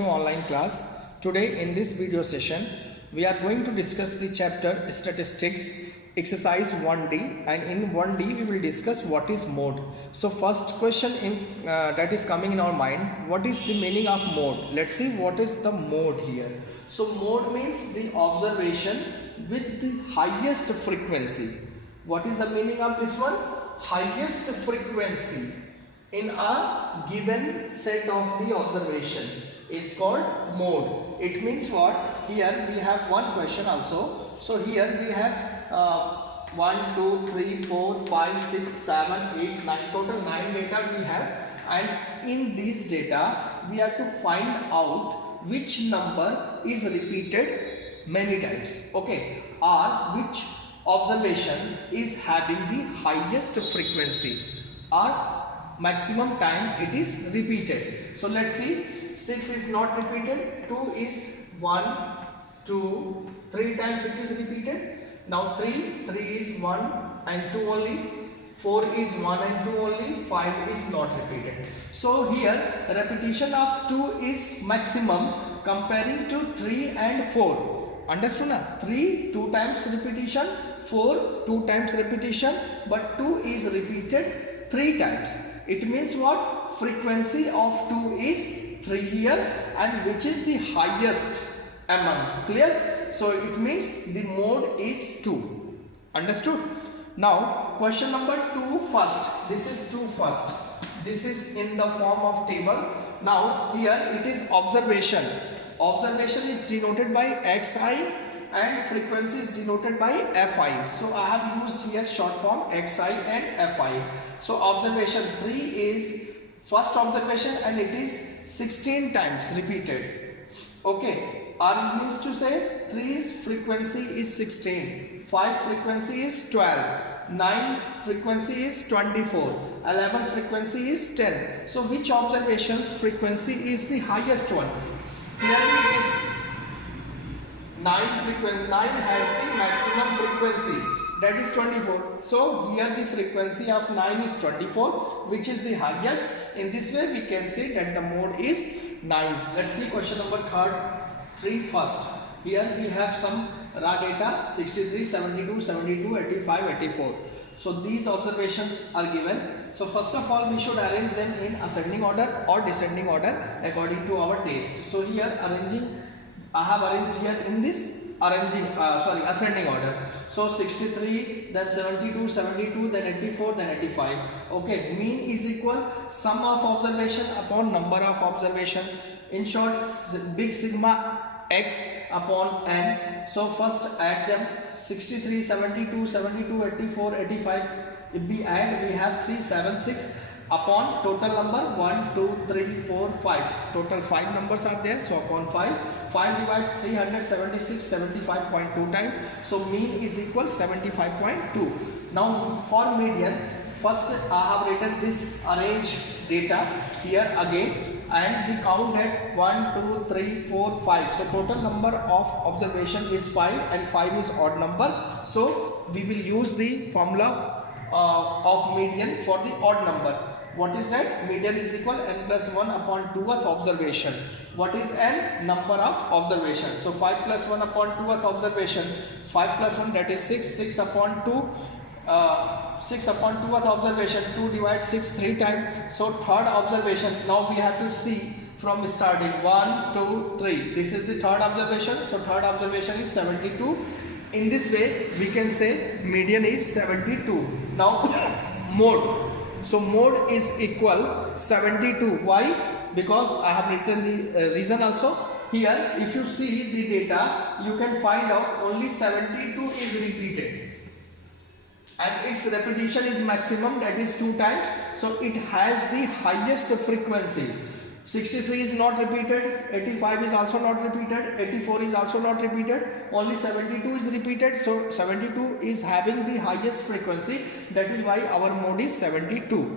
to online class. Today in this video session we are going to discuss the chapter statistics exercise 1D, and in 1D we will discuss what is mode. So first question that is coming in our mind, what is the meaning of mode? Let's see what is the mode here. So mode means the observation with the highest frequency. What is the meaning of this one? Highest frequency in a given set of the observation is called mode. It means what? Here we have one question also. So here we have 1, 2, 3, 4, 5, 6, 7, 8, 9, total 9 data we have, and in these data we have to find out which number is repeated many times, okay, or which observation is having the highest frequency or maximum time it is repeated. So let's see, 6 is not repeated, 2 is 1, 2, 3 times it is repeated. Now 3 is 1 and 2 only, 4 is 1 and 2 only, 5 is not repeated. So here repetition of 2 is maximum comparing to 3 and 4. Understood na? 3 2 times repetition, 4 2 times repetition, but 2 is repeated 3 times. It means what? Frequency of 2 is 3 here, and which is the highest among. Clear? So it means the mode is 2. Understood? Now question number 2 first. This is 2 first. This is in the form of table. Now here it is observation. Observation is denoted by xi and frequency is denoted by fi. So I have used here short form xi and fi. So observation 3 is first observation and it is 16 times repeated. Okay, R means to say 3's frequency is 16, 5 frequency is 12, 9 frequency is 24, 11 frequency is 10. So which observation's frequency is the highest one? Clearly it is 9 has the maximum frequency, that is 24. So here the frequency of 9 is 24, which is the highest. In this way we can say that the mode is 9. Let's see question number 3 first. Here we have some raw data 63, 72, 72, 85, 84. So these observations are given. So first of all we should arrange them in ascending order or descending order according to our taste. So here I have arranged here in this ascending order. So 63, then 72, 72, then 84, then 85. Okay, mean is equal sum of observation upon number of observation. In short, big sigma x upon n. So first add them 63, 72, 72, 84, 85. If we add, we have 376 upon total number 1, 2, 3, 4, 5. Total 5 numbers are there. So upon 5 divides 376, 75.2 times. So mean is equal 75.2. Now for median, first I have written this arrange data here again, and we count at 1, 2, 3, 4, 5. So total number of observation is 5 and 5 is odd number. So we will use the formula of median for the odd number. What is that? Median is equal n plus 1 upon 2th observation. What is n? Number of observation. So 5 plus 1 upon 2th observation. 5 plus 1, that is 6. 6 upon 2. 6 upon 2th observation. 2 divides 6 3 times. So third observation. Now we have to see from starting 1, 2, 3. This is the third observation. So third observation is 72. In this way we can say median is 72. Now mode. So mode is equal 72. Why? Because I have written the reason also. Here if you see the data, you can find out only 72 is repeated and its repetition is maximum, that is 2 times. So it has the highest frequency. 63 is not repeated, 85 is also not repeated, 84 is also not repeated, only 72 is repeated. So 72 is having the highest frequency, that is why our mode is 72.